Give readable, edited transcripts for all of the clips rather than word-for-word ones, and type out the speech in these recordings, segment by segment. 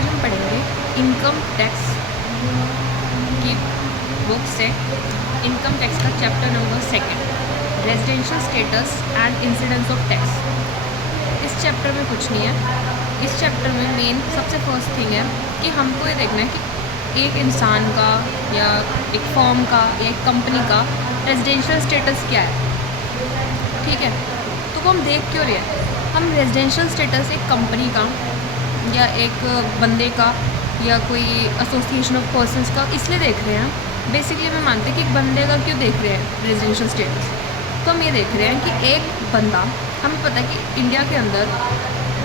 आज हम पढ़ेंगे इनकम टैक्स की बुक से इनकम टैक्स का chapter number 2 residential status and incidence of tax. इस चैप्टर में कुछ नहीं है। इस चैप्टर में मेन सबसे फर्स्ट थिंग है कि हमको ये देखना है कि एक इंसान का या एक फर्म का या एक कंपनी का रेजिडेंशियल स्टेटस क्या है। ठीक है, तो वो हम देख क्यों रहे हैं? हम रेजिडेंशियल स्टेटस एक कंपनी का या एक बंदे का या कोई एसोसिएशन ऑफ पर्सनस का इसलिए देख रहे हैं। बेसिकली हमें मानते हैं कि एक बंदे का क्यों देख रहे हैं रेजिडेंशियल स्टेटस। तो हम ये देख रहे हैं कि एक बंदा, हमें पता है कि इंडिया के अंदर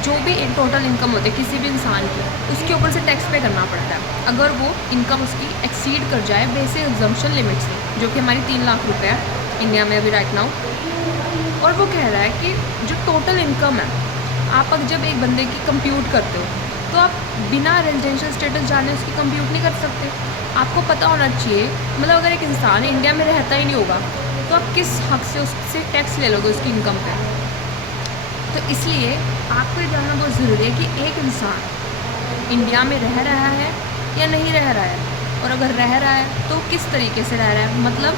जो भी एक टोटल इनकम होती है किसी भी इंसान की, उसके ऊपर से टैक्स पे करना पड़ता है अगर वो इनकम उसकी एक्सीड कर जाए बेसिक एग्जम्पशन लिमिट से, जो कि हमारी 3 लाख रुपये है इंडिया में अभी राइट नाउ। और वो कह रहा है कि जो टोटल इनकम है, आप अगर जब एक बंदे की कंप्यूट करते हो तो आप बिना रेजिडेंशियल स्टेटस जाने उसकी कंप्यूट नहीं कर सकते। आपको पता होना चाहिए, मतलब अगर एक इंसान इंडिया में रहता ही नहीं होगा तो आप किस हक से उससे टैक्स ले लोगे उसकी इनकम पे। तो इसलिए आपको ये जानना बहुत ज़रूरी है कि एक इंसान इंडिया में रह रहा है या नहीं रह रहा है, और अगर रह रहा है तो किस तरीके से रह रहा है, मतलब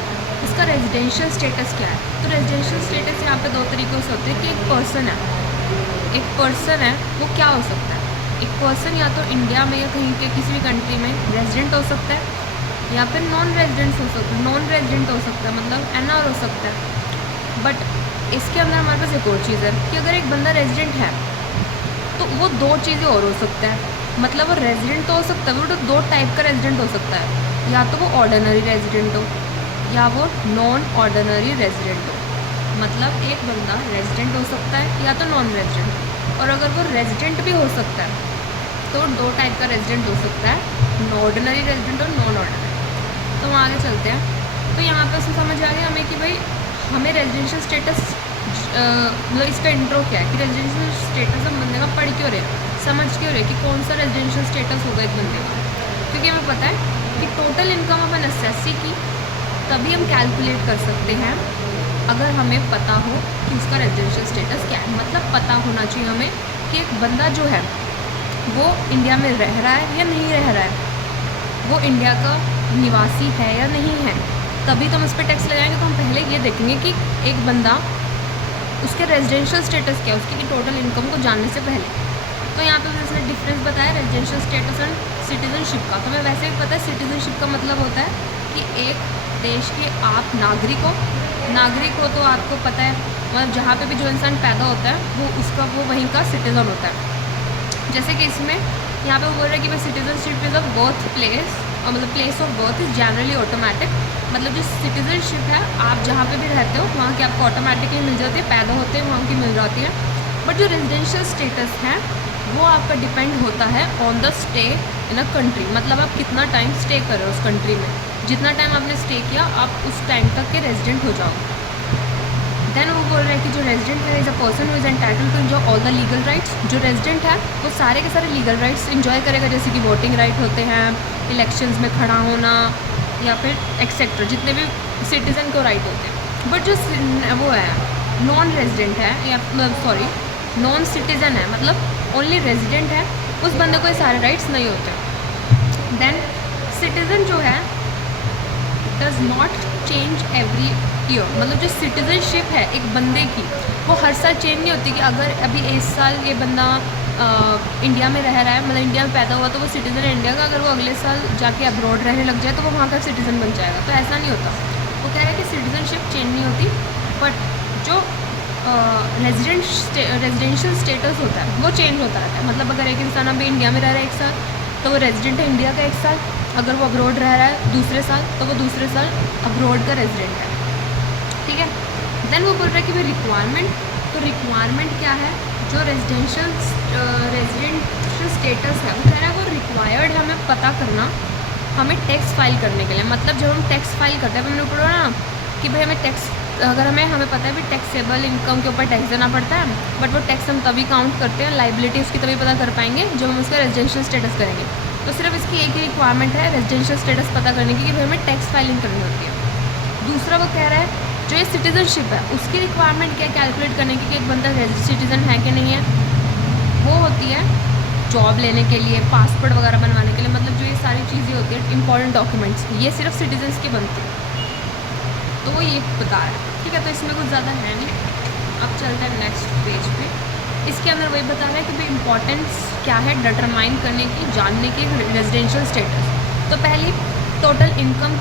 उसका रेजिडेंशियल स्टेटस क्या है। तो रेजिडेंशियल स्टेटस यहाँ पे 2 तरीक़ों से होते हैं कि एक पर्सन है वो क्या हो सकता है। एक पर्सन या तो इंडिया में या कहीं के किसी भी कंट्री में रेजिडेंट हो सकता है, या फिर नॉन रेजिडेंट हो सकता है, मतलब एनआर हो सकता है। बट इसके अंदर हमारे पास एक और चीज़ है कि अगर एक बंदा रेजिडेंट है तो वो 2 चीज़ें और हो सकता है। मतलब वो रेजिडेंट तो हो सकता है, वो तो 2 टाइप का रेजिडेंट हो सकता है, या तो वो ऑर्डिनरी रेजिडेंट हो या वो नॉन ऑर्डिनरी रेजिडेंट हो। मतलब एक बंदा रेजिडेंट हो सकता है या तो नॉन रेजिडेंट, और अगर वो रेजिडेंट भी हो सकता है तो 2 टाइप का रेजिडेंट हो सकता है, ऑर्डिनरी रेजिडेंट और नॉन ऑर्डिनरी। तो हम आगे चलते हैं। तो यहाँ पे उसको समझ आ गया हमें कि भाई हमें रेजिडेंशियल स्टेटस, मतलब इसका इंट्रो क्या है कि रेजिडेंशियल स्टेटस हम बंदे का पढ़ क्यों रहे, समझ क्यों रहे कि कौन सा रेजिडेंशियल स्टेटस होगा एक बंदे का। क्योंकि हमें पता है कि total income of an SSC की तभी हम कैलकुलेट कर सकते हैं अगर हमें पता हो कि उसका रेजिडेंशियल स्टेटस क्या है। मतलब पता होना चाहिए हमें कि एक बंदा जो है वो इंडिया में रह रहा है या नहीं रह रहा है, वो इंडिया का निवासी है या नहीं है, तभी तो हम उस पर टैक्स लगाएंगे। तो हम पहले ये देखेंगे कि एक बंदा उसके रेजिडेंशियल स्टेटस क्या है, उसकी टोटल इनकम को जानने से पहले। तो यहाँ पे उसने डिफरेंस बताया रेजिडेंशियल स्टेटस एंड सिटीजनशिप का। तो हमें वैसे भी पता है सिटीजनशिप का मतलब होता है कि एक देश के आप नागरिक हो तो आपको पता है, मतलब जहाँ पे भी जो इंसान पैदा होता है वो वहीं का सिटीज़न होता है। जैसे कि इसमें यहाँ पे वो बोल रहा है कि भाई citizenship is a birth place, और मतलब place of birth is generally automatic. मतलब जो सिटीजनशिप है आप जहाँ पे भी रहते हो वहाँ की आपको ऑटोमेटिकली मिल जाती है, पैदा होते हैं वहाँ की मिल जाती है। बट जो रेजिडेंशियल स्टेटस है वो आपका डिपेंड होता है on the stay in a country. मतलब आप कितना टाइम स्टे कर रहे हो उस कंट्री में, जितना टाइम आपने स्टे किया आप उस टाइम तक के रेजिडेंट हो जाओगे। देन वो बोल रहे हैं कि जो रेजिडेंट है is a person who is entitled to enjoy all the legal rights. जो रेजिडेंट है वो सारे के सारे लीगल राइट्स एंजॉय करेगा, जैसे कि वोटिंग राइट होते हैं, इलेक्शंस में खड़ा होना, या फिर एक्सेट्रा जितने भी सिटीज़न को राइट होते हैं। बट जो वो है नॉन रेजिडेंट है या नॉन सिटीज़न है, मतलब ओनली रेजिडेंट है, उस बंदे को ये सारे राइट्स नहीं होते। देन सिटीज़न जो है does not change every year. मतलब जो सिटीज़नशिप है एक बंदे की वो हर साल चेंज नहीं होती कि अगर अभी इस साल ये बंदा इंडिया में रह रहा है, मतलब इंडिया में पैदा हुआ तो वो सिटीज़न है इंडिया का, अगर वो अगले साल जाके अब्रॉड रहने लग जाए तो वो वहाँ का सिटीज़न बन जाएगा। तो ऐसा नहीं होता। वो कह रहा है कि सिटीज़नशिप चेंज नहीं होती, बट जो रेजिडेंशियल स्टेटस होता है वो चेंज होता रहता है। मतलब अगर एक इंसान अभी इंडिया में रह रहा है 1 साल तो वो रेजिडेंट है इंडिया का 1 साल, अगर वो अब्रॉड रह रहा है दूसरे साल तो वो दूसरे साल अब्रॉड का रेजिडेंट है। ठीक है। देन वो बोल रहा है कि भाई रिक्वायरमेंट, तो रिक्वायरमेंट क्या है, जो रेजिडेंशियल स्टेटस है वो कह रहा है वो रिक्वायर्ड है हमें पता करना हमें टैक्स फाइल करने के लिए। मतलब जब हम टैक्स फाइल करते हैं हमने बोला ना कि भाई हमें टैक्स, अगर हमें पता है भी टैक्सेबल इनकम के ऊपर टैक्स देना पड़ता है, बट वो टैक्स हम तभी काउंट करते हैं, लाइबिलिटी उसकी तभी पता कर पाएंगे जब हम उसका रेजिडेंशियल स्टेटस करेंगे। तो सिर्फ इसकी एक ही रिक्वायरमेंट है रेजिडेंशियल स्टेटस पता करने की कि भाई हमें टैक्स फाइलिंग करनी होती है। दूसरा वो कह रहा है जो ये सिटीज़नशिप है उसकी रिक्वायरमेंट क्या है कैलकुलेट करने की कि एक बंदा सिटीज़न है कि नहीं है, वो होती है जॉब लेने के लिए, पासपोर्ट वगैरह बनवाने के लिए, मतलब जो ये सारी चीज़ें होती हैं इंपॉर्टेंट डॉक्यूमेंट्स, ये सिर्फ सिटीजन्स के बनते हैं। तो वो ये बता रहा है, ठीक है। तो इसमें कुछ ज़्यादा है नहीं। अब चलते हैं नेक्स्ट पेज पे। इसके अंदर वही बता रहा है कि भाई इंपॉर्टेंस क्या है डिटरमाइन करने की, जानने की रेजिडेंशियल स्टेटस। तो पहली टोटल इनकम,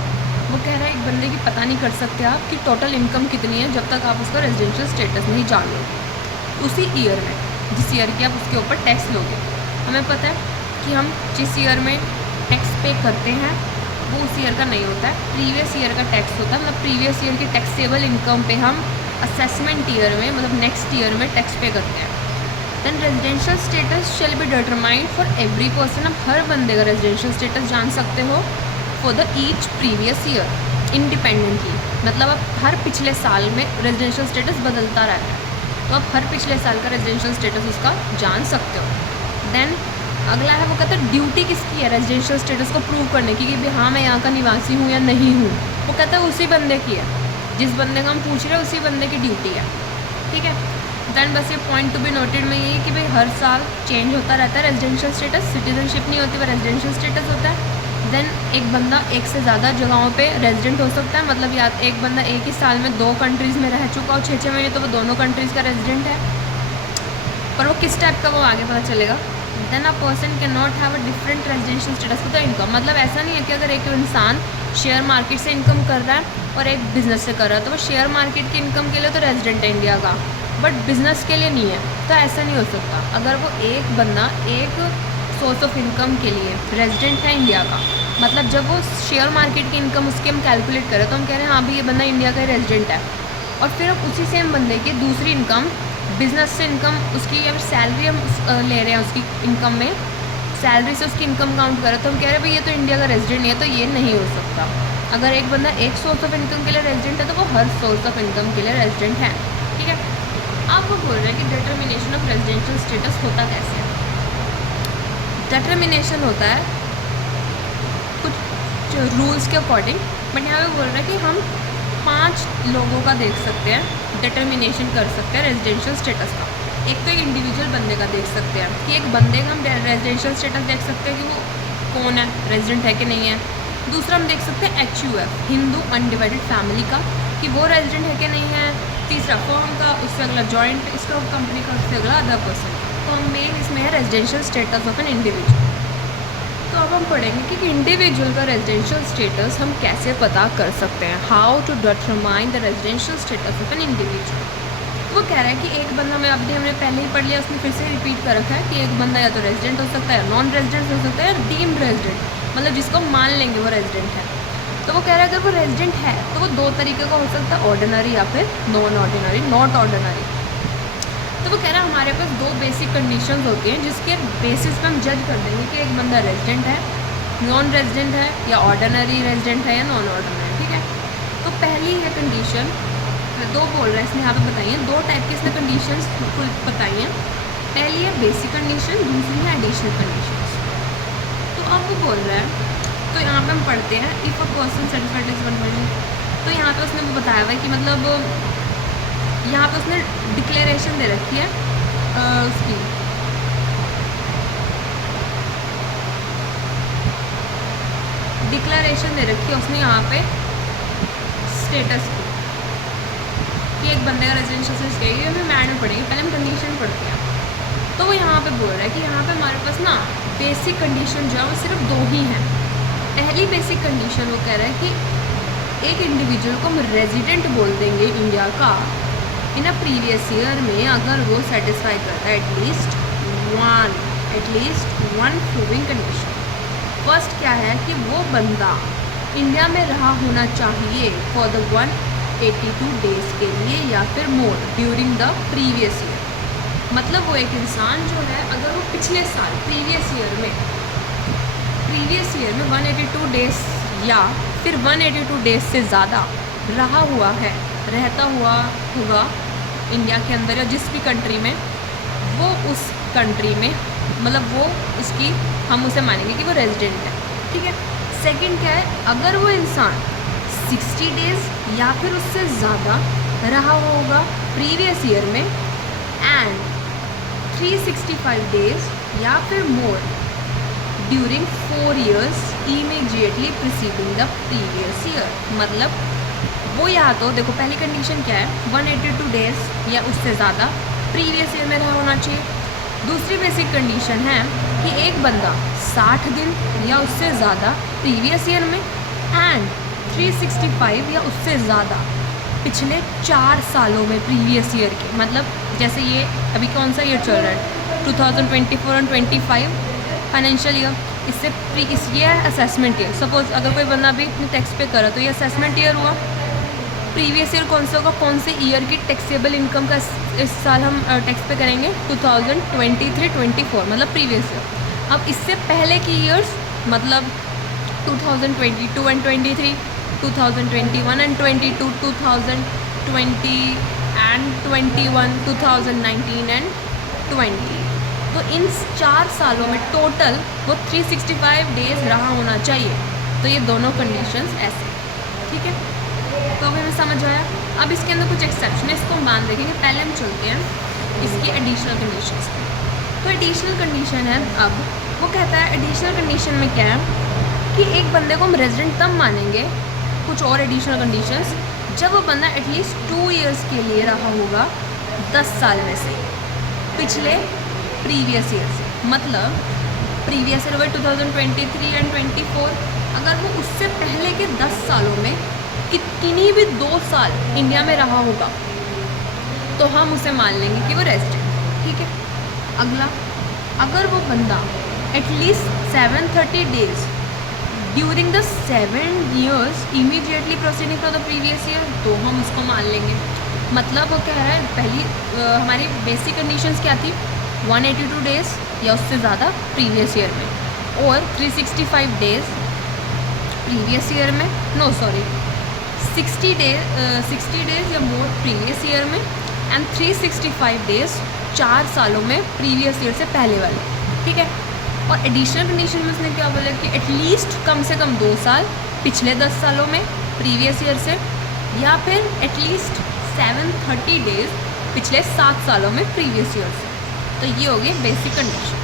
वो कह रहा है एक बंदे की पता नहीं कर सकते आप कि टोटल इनकम कितनी है जब तक आप उसका रेजिडेंशियल स्टेटस नहीं जान लोगे उसी ईयर में, जिस ईयर की आप उसके ऊपर टैक्स लोगे। हमें पता है कि हम जिस ईयर में टैक्स पे करते हैं वो उस ईयर का नहीं होता है, प्रीवियस ईयर का टैक्स होता है। मतलब प्रीवियस ईयर की टैक्सेबल इनकम पे हम असेसमेंट ईयर में, मतलब नेक्स्ट ईयर में टैक्स पे करते हैं। Then residential status shall be determined for every person. आप हर बंदे का रेजिडेंशियल स्टेटस जान सकते हो for the each previous year independently. मतलब आप हर पिछले साल में रेजिडेंशियल स्टेटस बदलता रहता है, तो आप हर पिछले साल का रेजिडेंशियल स्टेटस उसका जान सकते हो। देन अगला है, वो कहता है ड्यूटी किसकी है रेजिडेंशियल स्टेटस को प्रूव करने की, कि हाँ मैं यहाँ का निवासी हूँ या नहीं हूँ। वो कहता है उसी बंदे की है, जिस बंदे का हम पूछ रहे हैं उसी बंदे की ड्यूटी है, ठीक है। दैन बस ये पॉइंट टू बी नोटेड में ये है कि भाई हर साल चेंज होता रहता है रेजिडेंशियल स्टेटस, सिटीजनशिप नहीं होती, वह रेजिडेंशियल स्टेटस होता है। देन एक बंदा एक से ज़्यादा जगहों पे रेजिडेंट हो सकता है, मतलब या एक बंदा एक ही साल में 2 कंट्रीज़ में रह चुका हो 6-6 महीने, तो वो दोनों कंट्रीज़ का रेजिडेंट है। पर वो किस टाइप का, वो आगे पता चलेगा। Then a person cannot have a different residential status for the income. मतलब ऐसा नहीं है कि अगर एक इंसान शेयर मार्केट से इनकम कर रहा है और एक बिज़नेस से कर रहा है, तो वो शेयर मार्केट की इनकम के लिए तो रेजिडेंट है इंडिया का, बट बिज़नेस के लिए नहीं है। तो ऐसा नहीं हो सकता। अगर वो एक बंदा एक सोर्स ऑफ इनकम के लिए रेजिडेंट है इंडिया का, मतलब जब वो शेयर मार्केट की इनकम उसकी हम कैलकुलेट करें तो हम कह रहे हैं हाँ भाई ये बंदा इंडिया का रेजिडेंट है। और फिर अब उसी सेम बंदे की दूसरी इनकम, बिजनेस से इनकम उसकी, या फिर सैलरी हम ले रहे हैं उसकी इनकम में, सैलरी से उसकी इनकम काउंट करें तो हम कह रहे हैं भाई ये तो इंडिया का रेजिडेंट नहीं है, तो ये नहीं हो सकता। अगर एक बंदा एक सोर्स ऑफ इनकम के लिए रेजिडेंट है तो वो हर सोर्स ऑफ इनकम के लिए रेजिडेंट है, ठीक है। आप वो बोल रहे हैं कि डिटर्मिनेशन ऑफ रेजिडेंशियल स्टेटस होता कैसे है। डिटर्मिनेशन होता है कुछ रूल्स के अकॉर्डिंग, बट यहाँ पे बोल रहे हैं कि हम 5 लोगों का देख सकते हैं, डिटर्मिनेशन कर सकते हैं रेजिडेंशियल स्टेटस का। एक तो एक इंडिविजुअल बंदे का देख सकते हैं कि एक बंदे का हम रेजिडेंशियल स्टेटस देख सकते हैं कि वो कौन है, रेजिडेंट है कि नहीं है। दूसरा हम देख सकते हैं HUF, हिंदू अनडिवाइडेड फैमिली का, कि वो रेजिडेंट है कि नहीं है। तीसरा फर्म का, उससे अगला जॉइंट स्टॉक कंपनी का, उससे अगला अदर पर्सन। तो हम मेन इसमें है residential status of an individual. तो अब हम पढ़ेंगे कि इंडिविजुअल का रेजिडेंशियल स्टेटस हम कैसे पता कर सकते हैं, how to determine the residential status of an individual. वो कह रहा है कि एक बंदा, में अभी हमने पहले ही पढ़ लिया, उसने फिर से रिपीट कर रखा है कि एक बंदा या तो रेजिडेंट हो सकता है, नॉन रेजिडेंट हो सकता है, या डीम्ड रेजिडेंट, मतलब जिसको मान लेंगे वो रेजिडेंट है। तो वो कह रहा है अगर वो रेजिडेंट है तो वो 2 तरीके का हो सकता है, ऑर्डिनरी या फिर नॉन ऑर्डिनरी, नॉट ऑर्डिनरी। तो वो कह रहा है हमारे पास 2 बेसिक कंडीशंस होती हैं जिसके बेसिस पे हम जज कर देंगे कि एक बंदा रेजिडेंट है, नॉन रेजिडेंट है, या ऑर्डिनरी रेजिडेंट है या नॉन ऑर्डिनरी, ठीक है। तो पहली है कंडीशन, 2 बोल रहा है इसने यहाँ पे बताई हैं, 2 टाइप की इसने कंडीशंस बताई हैं। पहली है बेसिक कंडीशन, दूसरी है एडिशनल कंडीशंस। तो अब वो बोल रहा है, तो यहाँ पे हम पढ़ते हैं if a person satisfied is 1%। तो यहाँ पे उसने बताया हुआ है कि मतलब यहाँ पे उसने डिक्लेरेशन दे रखी है उसकी, डिक्लेरेशन दे रखी है उसने यहाँ पे स्टेटस की, कि एक बंदे का रेजिडेंशियल स्टेटस क्या है। ये हमें मैड में पढ़ेंगे, पहले हम कंडीशन पढ़ते हैं। तो वो यहाँ पे बोल रहा है कि यहाँ पे हमारे पास ना बेसिक कंडीशन जो है वो सिर्फ 2 ही हैं। पहली बेसिक कंडीशन वो कह रहा है कि एक इंडिविजुअल को हम रेजिडेंट बोल देंगे इंडिया का इन अ प्रीवियस ईयर में अगर वो सेटिस्फाई करता है at least one proving condition. First क्या है कि वो बंदा इंडिया में रहा होना चाहिए फॉर द 182 डेज के लिए या फिर मोर ड्यूरिंग द प्रीवियस ईयर। मतलब वो एक इंसान जो है अगर वो पिछले साल प्रीवियस ईयर में 182 डेज या फिर 182 डेज से ज़्यादा रहता हुआ होगा इंडिया के अंदर या जिस भी कंट्री में, वो उस कंट्री में, मतलब वो उसकी, हम उसे मानेंगे कि वो रेजिडेंट है, ठीक है। सेकंड क्या है, अगर वो इंसान 60 डेज़ या फिर उससे ज़्यादा रहा होगा प्रीवियस ईयर में एंड 365 डेज़ या फिर मोर during 4 years immediately preceding the previous year. मतलब वो या तो देखो पहली कंडीशन क्या है, 182 डेज या उससे ज़्यादा प्रीवियस ईयर में रहा होना चाहिए। दूसरी बेसिक कंडीशन है कि एक बंदा 60 दिन या उससे ज़्यादा प्रीवियस ईयर में एंड 365 या उससे ज़्यादा पिछले 4 सालों में प्रीवियस ईयर के। मतलब जैसे ये अभी कौन सा ईयर चल रहा है, 2024 और 25 फाइनेंशियल ईयर, इस ये है असेसमेंट ईयर। सपोज अगर कोई बंदा अभी अपने टैक्स पे करा तो ये असेसमेंट ईयर हुआ। प्रीवियस ईयर कौन सा होगा, कौन से ईयर की टैक्सेबल इनकम का इस साल हम टैक्स पे करेंगे, 2023-24 मतलब प्रीवियस ईयर। अब इससे पहले की ईयर्स मतलब 2022 एंड 23, 2021 एंड 22, 2020 एंड 21, 2019 एंड 20। तो इन 4 सालों में टोटल वो 365 डेज रहा होना चाहिए। तो ये दोनों कंडीशंस ऐसे, ठीक है। तो अभी हमें समझ आया। अब इसके अंदर कुछ एक्सेप्शन है, इसको हम मान देखेंगे। पहले हम चलते हैं इसकी एडिशनल कंडीशंस पे। तो एडिशनल कंडीशन है, अब वो कहता है एडिशनल कंडीशन में क्या है कि एक बंदे को हम रेजिडेंट तब मानेंगे, कुछ और एडिशनल कंडीशंस, जब वो बंदा एटलीस्ट 2 years के लिए रहा होगा 10 साल में से पिछले प्रीवियस ईयर से। मतलब प्रीवियस ईयर 2023 एंड 24, अगर वो उससे पहले के 10 सालों में कितनी भी 2 साल इंडिया में रहा होगा तो हम उसे मान लेंगे कि वो रेजिडेंट, ठीक है। अगला, अगर वो बंदा at least 730 days during the 7 years immediately proceeding for the previous year, तो हम उसको मान लेंगे। मतलब वो क्या है, पहली हमारी बेसिक कंडीशंस क्या थी, 182 डेज या उससे ज़्यादा प्रीवियस ईयर में, और 365 डेज प्रीवियस ईयर में, 60 डेज या मोर प्रीवियस ईयर में, एंड 365 डेज 4 सालों में प्रीवियस ईयर से पहले वाले, ठीक है। और एडिशनल कंडीशन में उसने क्या बोला कि एटलीस्ट कम से कम 2 साल पिछले 10 सालों में प्रीवियस ईयर से, या फिर एटलीस्ट 730 डेज पिछले 7 सालों में प्रीवियस ईयर से। तो ये हो गई बेसिक कंडीशन।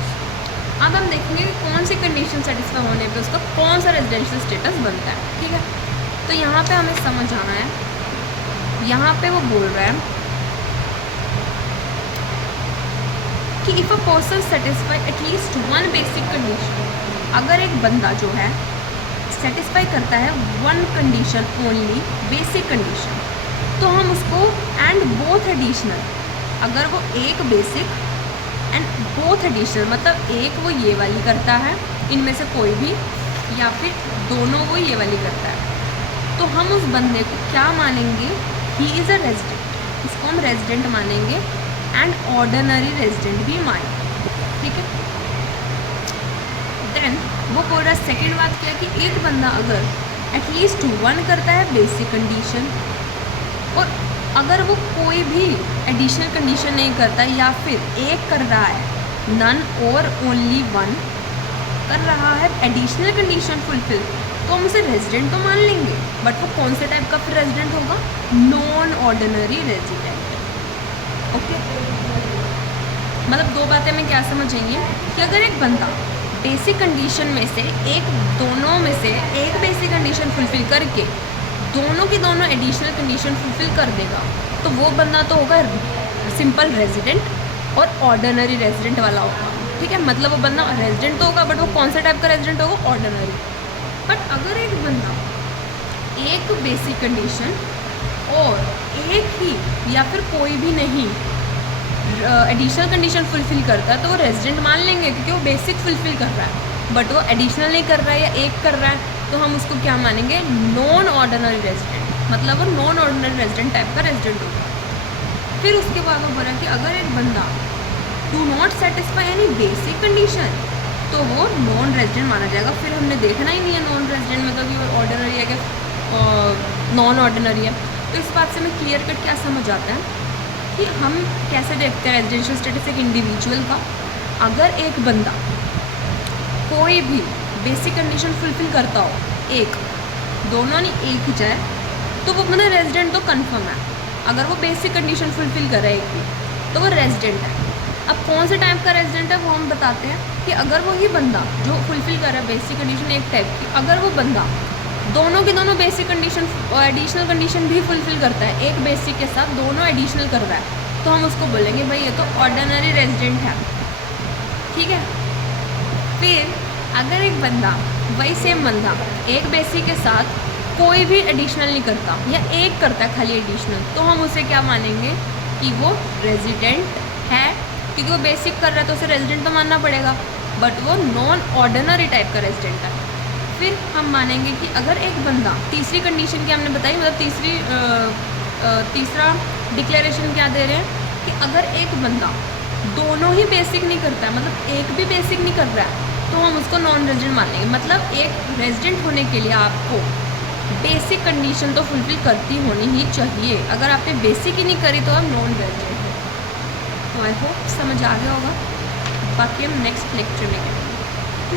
अब हम देखेंगे कि कौन सी कंडीशन सेटिस्फाई होने पे उसका कौन सा रेजिडेंशियल स्टेटस बनता है, ठीक है। तो यहाँ पे हमें समझ आना है, यहाँ पे वो बोल रहा है कि if a person satisfy at least 1 basic condition, अगर एक बंदा जो है सेटिस्फाई करता है 1 कंडीशन ओनली, बेसिक कंडीशन, तो हम उसको एंड बोथ एडिशनल, अगर वो एक बेसिक एंड बोथ एडिशनल, मतलब एक वो ये वाली करता है इनमें से कोई भी, या फिर दोनों वो ये वाली करता है, तो हम उस बंदे को क्या मानेंगे, ही इज़ अ रेजिडेंट, उसको हम रेजिडेंट मानेंगे एंड ऑर्डिनरी रेजिडेंट भी मानेंगे, ठीक है। देन वो बोल रहा है सेकेंड बात क्या, कि एक बंदा अगर एटलीस्ट 1 करता है बेसिक कंडीशन, और अगर वो कोई भी एडिशनल कंडीशन नहीं करता, या फिर एक कर रहा है, नन और ओनली 1 कर रहा है एडिशनल कंडीशन फुलफिल, तो हम उसे रेजिडेंट तो मान लेंगे, बट वो कौन से टाइप का फिर रेजिडेंट होगा, नॉन ऑर्डिनरी रेजिडेंट, ओके। मतलब 2 बातें में क्या समझेंगे कि अगर एक बंदा बेसिक कंडीशन में से दोनों में से एक बेसिक कंडीशन फुलफिल करके दोनों की दोनों एडिशनल कंडीशन फुलफिल कर देगा, तो वो बंदा तो होगा सिंपल रेजिडेंट और ऑर्डिनरी रेजिडेंट वाला होगा, ठीक है। मतलब वो बंदा रेजिडेंट तो होगा, बट वो कौन सा टाइप का रेजिडेंट होगा, ऑर्डिनरी। बट अगर एक बंदा एक बेसिक कंडीशन और एक ही या फिर कोई भी नहीं एडिशनल कंडीशन फुलफिल करता है, तो वो रेजिडेंट मान लेंगे, क्योंकि वो बेसिक फुलफिल कर रहा है, बट वो एडिशनल नहीं कर रहा है या एक कर रहा है, तो हम उसको क्या मानेंगे, नॉन ऑर्डिनरी रेजिडेंट, मतलब वो नॉन ऑर्डिनरी रेजिडेंट टाइप का रेजिडेंट होगा। फिर उसके बाद वो बोला कि अगर एक बंदा do not satisfy any basic condition, तो वो नॉन रेजिडेंट माना जाएगा। फिर हमने देखना ही नहीं है नॉन रेजिडेंट मतलब कि वो ऑर्डिनरी है कि नॉन ऑर्डिनरी है। तो इस बात से हमें क्लियर कट क्या समझ आता है कि हम कैसे देखते हैं रेजिडेंशियल स्टेटस एक इंडिविजुअल का। अगर एक बंदा कोई भी बेसिक कंडीशन फुलफिल करता हो, एक दोनों नहीं एक ही जाए, तो वो मतलब रेजिडेंट तो कंफर्म है। अगर वो बेसिक कंडीशन फुलफिल कर रहा है एक भी, तो वो रेजिडेंट है। अब कौन से टाइप का रेजिडेंट है वो हम बताते हैं कि अगर वही बंदा जो फुलफिल कर रहा है बेसिक कंडीशन एक टाइप की, अगर वो बंदा दोनों की दोनों बेसिक कंडीशन एडिशनल कंडीशन भी फुलफिल करता है, एक बेसिक के साथ दोनों एडिशनल कर रहा है, तो हम उसको बोलेंगे भाई ये तो ऑर्डिनरी रेजिडेंट है। ठीक है। फिर अगर एक बंदा, वही सेम बंदा एक बेसिक के साथ कोई भी एडिशनल नहीं करता या एक करता है खाली एडिशनल, तो हम उसे क्या मानेंगे कि वो रेजिडेंट है, क्योंकि वो बेसिक कर रहा है तो उसे रेजिडेंट तो मानना पड़ेगा, बट वो नॉन ऑर्डिनरी टाइप का रेजिडेंट है। फिर हम मानेंगे कि अगर एक बंदा, तीसरी कंडीशन की हमने बताई, मतलब तीसरा डिक्लेरेशन क्या दे रहे हैं कि अगर एक बंदा दोनों ही बेसिक नहीं करता है, मतलब एक भी बेसिक नहीं कर रहा है, तो हम उसको नॉन रेजिडेंट मानेंगे। मतलब एक रेजिडेंट होने के लिए आपको बेसिक कंडीशन तो फुलफिल करती होनी ही चाहिए, अगर आपने बेसिक ही नहीं करी तो आप नॉन रेजिडेंट हो। तो आई होप समझ आ गया होगा, बाकी हम नेक्स्ट लेक्चर में